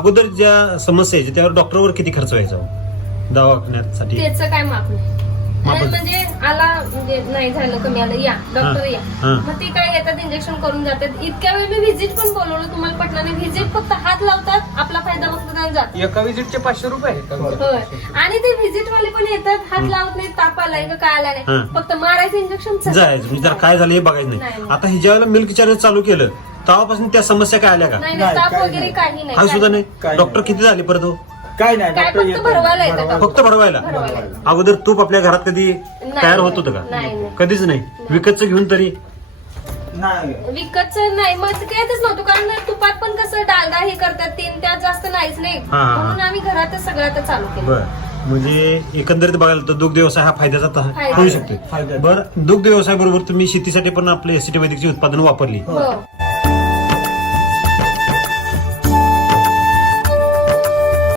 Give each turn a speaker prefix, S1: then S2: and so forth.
S1: अगोदर ज्या समस्या यायच्या त्यावर डॉक्टरवर किती खर्च व्हायचा हो? दवाखान्यासाठी?
S2: त्याचं काय माप नाही.
S1: माप.
S2: म्हणजे आला म्हणजे नाही झालं कमी आलं या डॉक्टर
S1: हा,
S2: या.
S1: हा.
S2: मग ते काय येतात इंजेक्शन करून जातात. इतक्या वेळ मी व्हिजिट पण बोलवलं तुम्हाला पटलं नाही व्हिजिट फक्त हात लावतात आपला फायदा बघतात आणि जातात
S3: एका विजिटचे पाचशे रुपये आहे का?
S2: होय. आणि ते व्हिजिट वाले पण येतात हात लावत नाही ताप आलाय का काय आला नाही.
S1: हा.
S2: फक्त मारायचं इंजेक्शन
S1: जायचं. म्हणजे जरा काय झालं हे बघायचं
S2: नाही.
S1: आता हे ज्यावेळेला मिल्क चार्जर चालू केलं तेव्हापासून त्या समस्या काय आल्या का
S2: नाही
S4: नाही,
S2: नाही ताप
S4: काही
S2: वगैरे
S4: नाही.
S2: काही नाही
S1: हा सुद्धा नाही डॉक्टर
S4: नाही.
S1: किती झाले परत हो
S4: काय नाही
S2: काय
S4: डॉक्टर
S2: फक्त. भरवायला येतात
S4: भरवायला.
S1: फक्त भरवायला
S2: भरवायला.
S1: अगोदर तूप आपल्या घरात कधी तयार होत होतं
S2: नाही,
S1: का
S2: नाही.
S1: कधीच नाही विकतचं घेऊन तरी
S4: नाही
S2: विकतचं नाही मग ते येतच नव्हतं कारण तुपात पण कसं डालडा हे करतात तीन त्यात जास्त नाहीच नाही
S1: हा, हा, हा.
S2: म्हणून आम्ही घरातच सगळं आता चालू केलं
S1: बर म्हणजे एकंदरीत बघायला तर दुग्ध व्यवसाय हा फायद्याचा त-
S2: फायदा.
S1: होऊ शकतो
S4: फायदा.
S1: बर दुग्ध व्यवसाय बरोबर तुम्ही शेतीसाठी पण आपले एसीटी वैदिकची उत्पादन वापरली
S2: हो